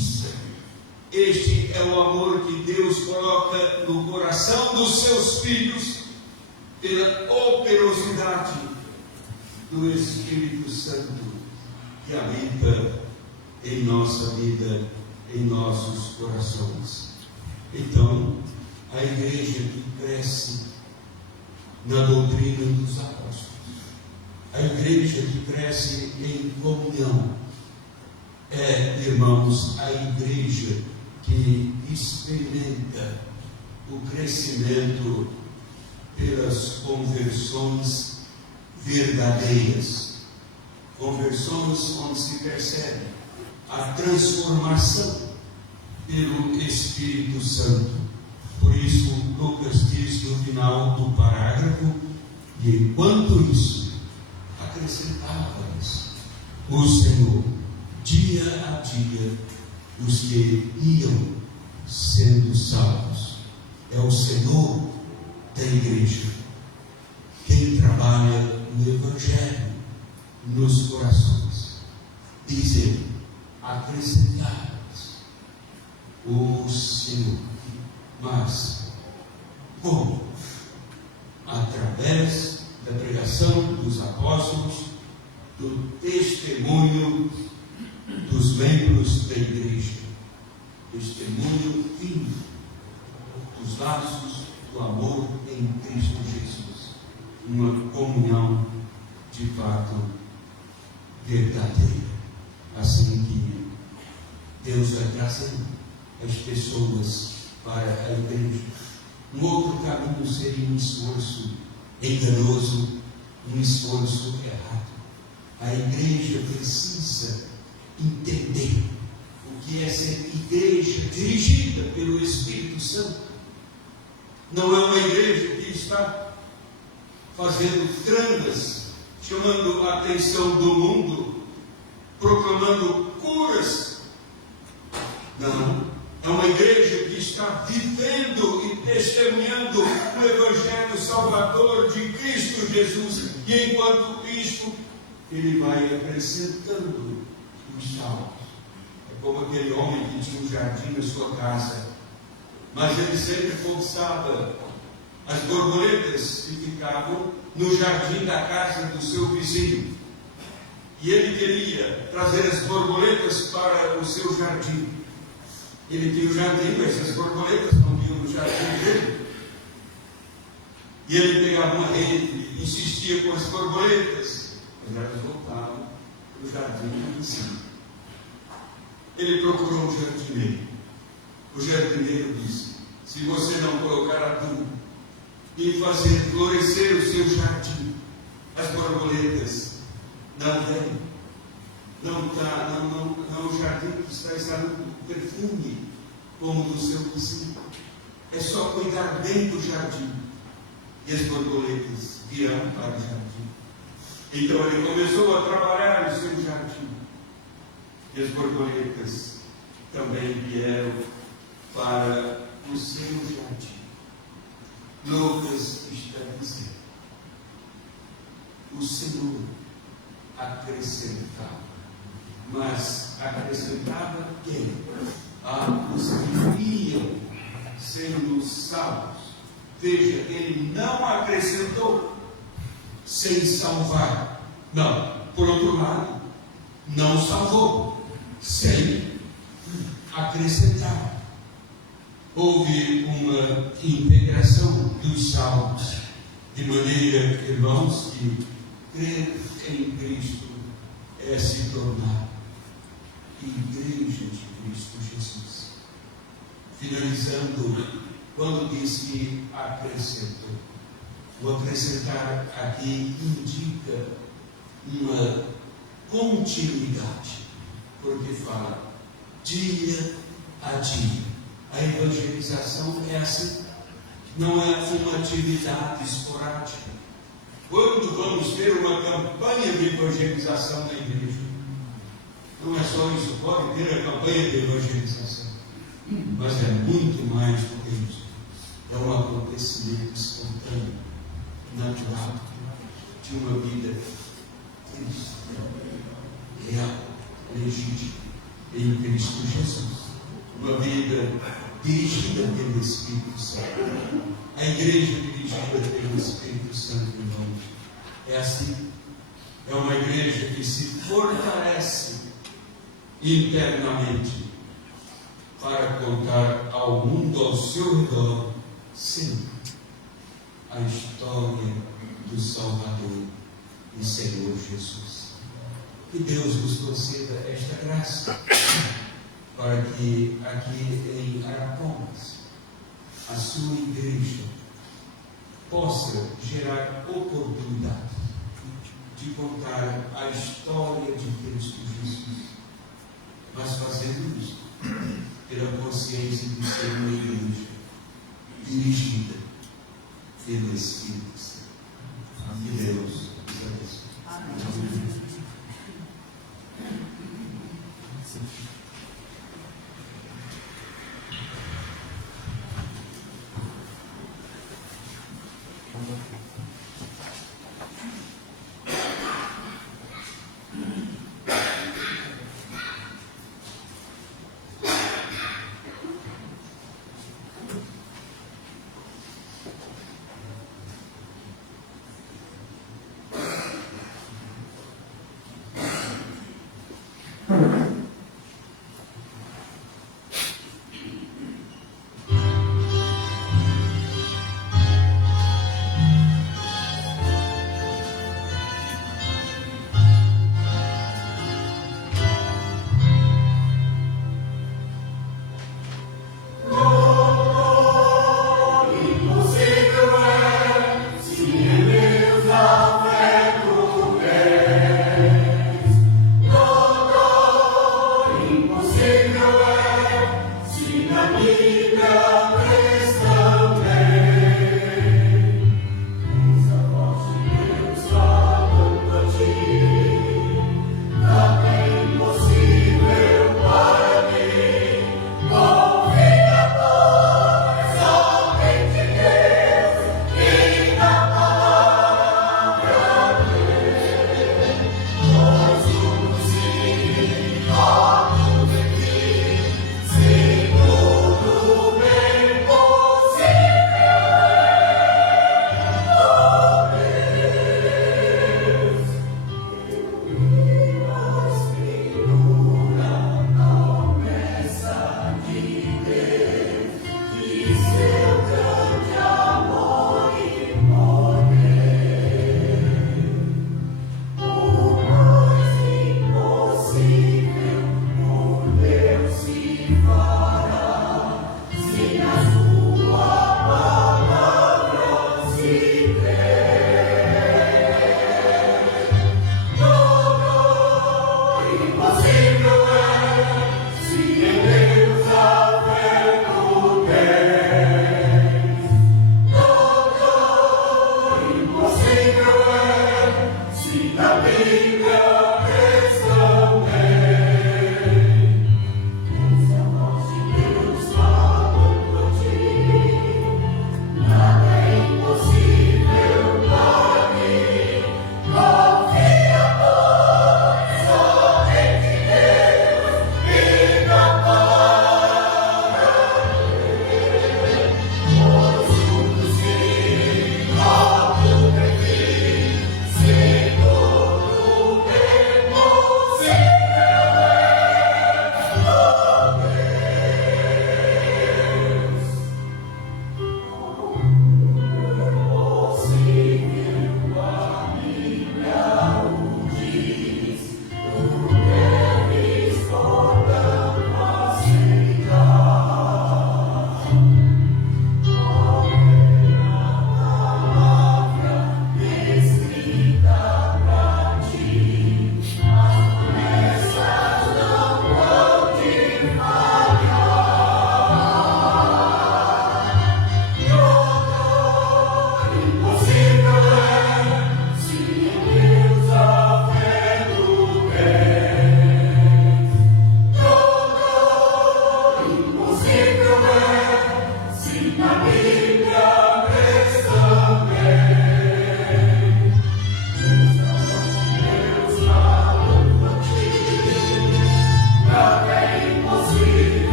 Este é o amor que Deus coloca no coração dos seus filhos pela operosidade do Espírito Santo que habita em nossa vida, em nossos corações. Então, a igreja que cresce na doutrina dos apóstolos, a igreja que cresce em comunhão, é, irmãos, a igreja que experimenta o crescimento pelas conversões verdadeiras, conversões onde se percebe a transformação pelo Espírito Santo. Por isso, Lucas diz no final do parágrafo: e enquanto isso, acrescentava-lhes o Senhor, dia a dia, os que iam sendo salvos. É o Senhor da igreja quem trabalha no Evangelho nos corações. Diz ele: acrescentava-lhes o Senhor. Mas como? Através da pregação dos apóstolos, do testemunho dos membros da igreja, testemunho vindo dos laços do amor em Cristo Jesus, uma comunhão de fato verdadeira. Assim que Deus vai trazendo as pessoas para a igreja. Um outro caminho seria um esforço enganoso, um esforço errado. A igreja precisa entender o que é ser igreja dirigida pelo Espírito Santo. Não é uma igreja que está fazendo trandas, chamando a atenção do mundo, proclamando curas. Não. É uma igreja que está vivendo e testemunhando o Evangelho Salvador de Cristo Jesus. E enquanto isso, ele vai acrescentando os salvos. É como aquele homem que tinha um jardim na sua casa, mas ele sempre cobiçava as borboletas que ficavam no jardim da casa do seu vizinho. E ele queria trazer as borboletas para o seu jardim. Ele tinha o jardim, mas as borboletas não vinham no jardim dele. E ele pegava uma rede, insistia com as borboletas, mas elas voltavam para o jardim do vizinho. Ele procurou um jardineiro. O jardineiro disse: se você não colocar adubo e fazer florescer o seu jardim, as borboletas não vêm. Não o jardim está no perfume como do seu vizinho. É só cuidar bem do jardim e as borboletas virão para o jardim. Então ele começou a trabalhar no seu jardim e as borboletas também vieram para o seu jardim. Lucas está dizendo: o Senhor acrescentava. Mas acrescentava quem? Os que iam sendo salvos. Veja, ele não acrescentou sem salvar. Não, por outro lado, não salvou sem acrescentar. Houve uma integração dos salvos, de maneira, irmãos, que crer em Cristo é se tornar igreja de Cristo Jesus. Finalizando, quando diz que acrescentou, o acrescentar aqui indica uma continuidade, porque fala dia a dia, A evangelização é assim, não é uma atividade esporádica. Quando vamos ter uma campanha de evangelização na igreja? Não é só isso, pode ter a campanha de evangelização, mas é muito mais do que isso. É um acontecimento espontâneo, natural, de uma vida cristã, real, legítima, em Cristo Jesus. Uma vida dirigida pelo Espírito Santo. A igreja dirigida pelo Espírito Santo, irmãos, é assim. É uma igreja que se fortalece internamente para contar ao mundo ao seu redor sempre a história do Salvador e Senhor Jesus. Que Deus nos conceda esta graça para que aqui em Arapongas a sua igreja possa gerar oportunidade de contar a história de Cristo Jesus, mas fazendo isso pela consciência de ser uma igreja dirigida pelo Espírito Santo. Que Deus nos abençoe. Amém.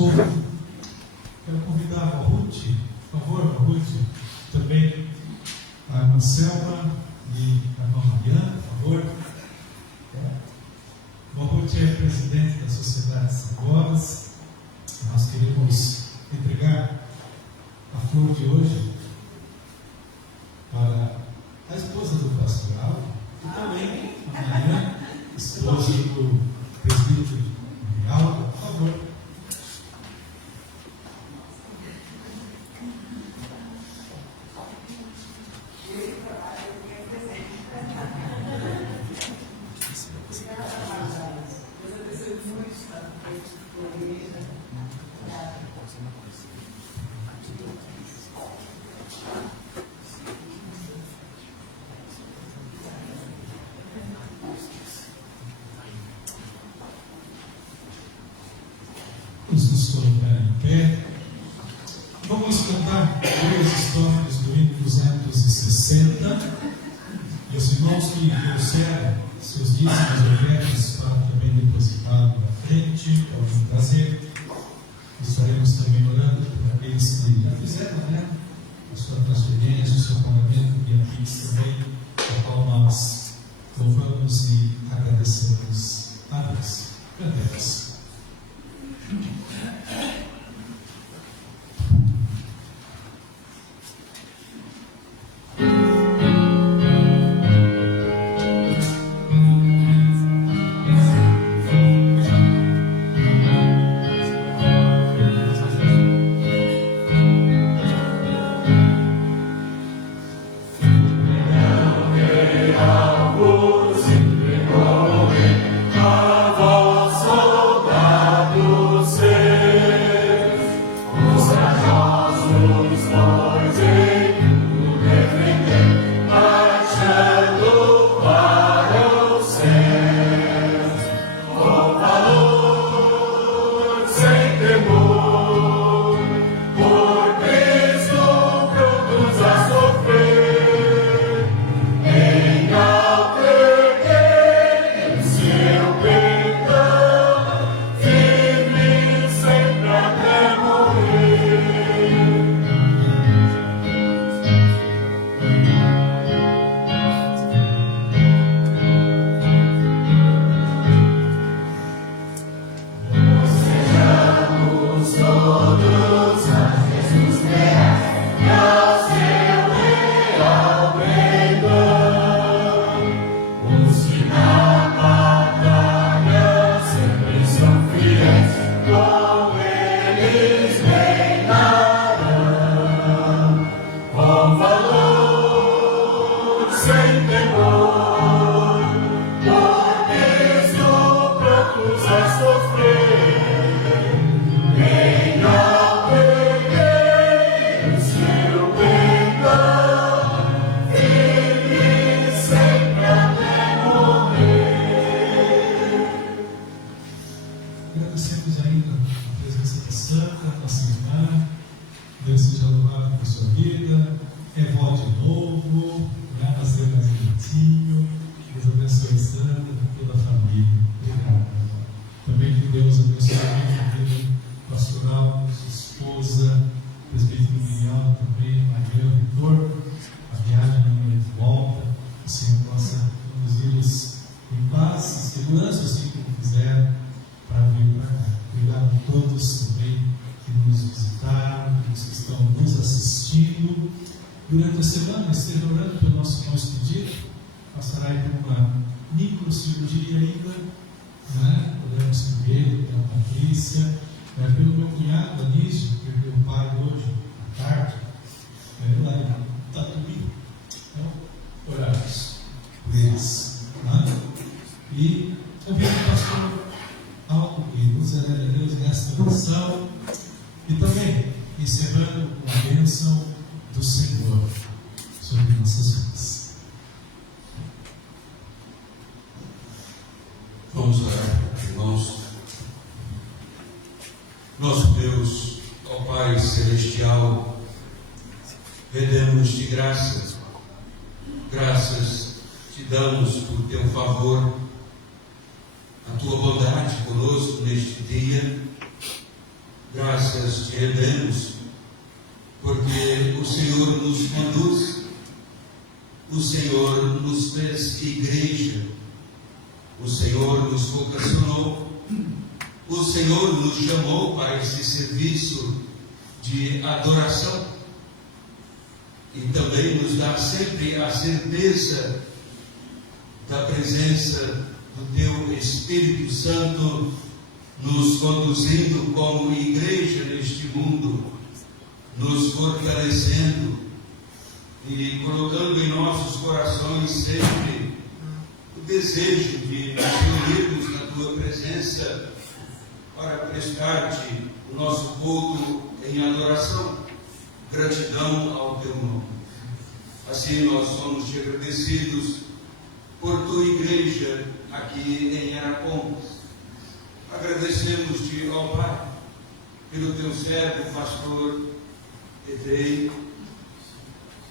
como. Quero convidar a Ruth, por favor, a Ruth, também a irmã Selma e a irmã Mariana, por favor. A Ruth é presidente da Sociedade Sagoas. Nós queremos entregar a flor de hoje para a esposa do pastoral e também a Mariana, esposa do presbítero Real, por favor. Vamos nos colocar em pé. Vamos cantar 2 estrofes do hino 260. E os irmãos que trouxeram seus dízimos e ofertas para também depositar na frente, podem trazer. Estaremos também orando por aqueles que já fizeram, a sua transferência, o seu pagamento via Pix também, a qual nós louvamos e agradecemos a Deus. Cantemos. Agradecemos ainda a presença da Santa, nossa irmã. Deus seja louvado por sua vida. É vó de novo, nasceu mais bonitinho. Deus abençoe a Santa e toda a família. Obrigado. Também que Deus abençoe a vida pastoral, sua esposa, presbítero Miguel, também Mariana e Vitor. A viagem de volta, que o Senhor possa conduzi-los em paz e segurança, assim como fizeram, para vir para cá. Obrigado a todos também que nos visitaram, aqueles que estão nos assistindo. Durante a semana, esteja orando pelo nosso irmão Expedito. Passará aí por uma microcirurgia ainda, Podemos ver pela Patrícia, pelo meu cunhado Anísio, que perdeu o pai hoje, à tarde, lá em Tatuí. Então, oramos por eles. E convido o pastor Alto que nos a Deus nesta oração e também encerrando com a bênção do Senhor sobre nossas vidas. Vamos orar, irmãos. Nosso Deus, ó Pai Celestial, rendemos-te graças. Graças te damos por teu favor, a tua bondade conosco neste dia. graças te rendemos, porque o Senhor nos conduz, o Senhor nos fez igreja, o Senhor nos vocacionou, o Senhor nos chamou para esse serviço de adoração e também nos dá sempre a certeza da presença do Teu Espírito Santo nos conduzindo como igreja neste mundo, nos fortalecendo e colocando em nossos corações sempre o desejo de nos unirmos na Tua presença para prestar-te o nosso culto em adoração, gratidão ao Teu nome. Assim nós somos te agradecidos por Tua igreja aqui em Arapongas. Agradecemos-te, ó Pai, pelo Teu servo, pastor Edrei,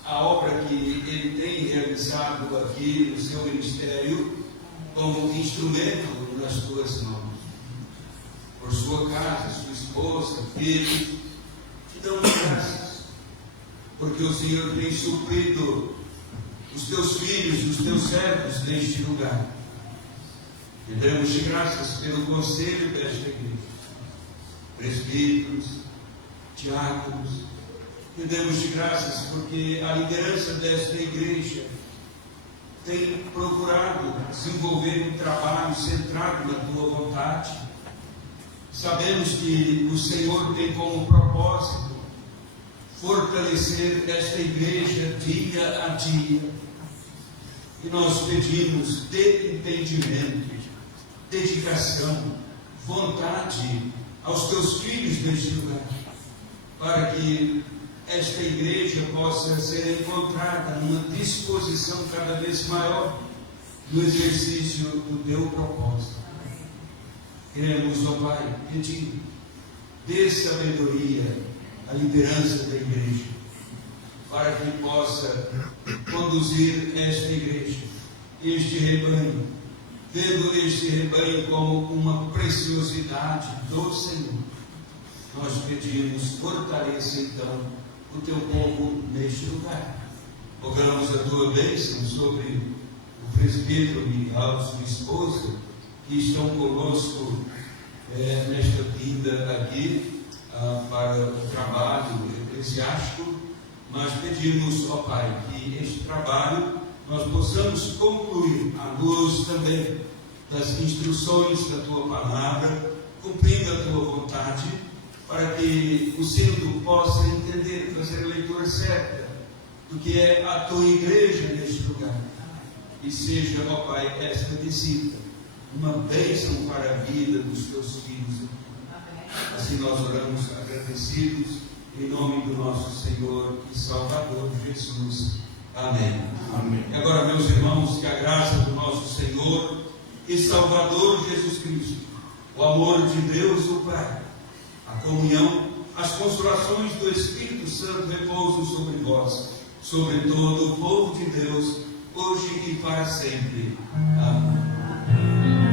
a obra que ele tem realizado aqui no seu ministério como instrumento nas Tuas mãos. Por sua casa, sua esposa, filhos, te damos graças, porque o Senhor tem suprido os Teus filhos, os Teus servos neste lugar. E damos-te graças pelo conselho desta igreja, presbíteros, diáconos. E damos-te graças porque a liderança desta igreja tem procurado desenvolver um trabalho centrado na Tua vontade. Sabemos que o Senhor tem como propósito fortalecer esta igreja dia a dia. E nós pedimos entendimento, dedicação, vontade aos Teus filhos neste lugar, para que esta igreja possa ser encontrada numa disposição cada vez maior no exercício do Teu propósito. Queremos, ó Pai, pedir, dê sabedoria à liderança da igreja, para que possa conduzir esta igreja, este rebanho, vendo este rebanho como uma preciosidade do Senhor. Nós pedimos, fortaleça então o Teu povo neste lugar. Rogamos a Tua bênção sobre o presbítero Miguel, sua esposa, que estão conosco nesta vinda aqui para o trabalho eclesiástico. Nós pedimos, ó Pai, que este trabalho nós possamos concluir à luz também das instruções da Tua palavra, cumprindo a Tua vontade, para que o sínodo possa entender, fazer a leitura certa do que é a Tua igreja neste lugar, e seja, ó Pai, esta visita uma bênção para a vida dos Teus filhos. Assim nós oramos agradecidos em nome do nosso Senhor e Salvador Jesus. Amém. Amém. E agora, meus irmãos, que a graça do nosso Senhor e Salvador Jesus Cristo, o amor de Deus o Pai, a comunhão, as consolações do Espírito Santo repousam sobre vós, sobre todo o povo de Deus, hoje e para sempre. Amém.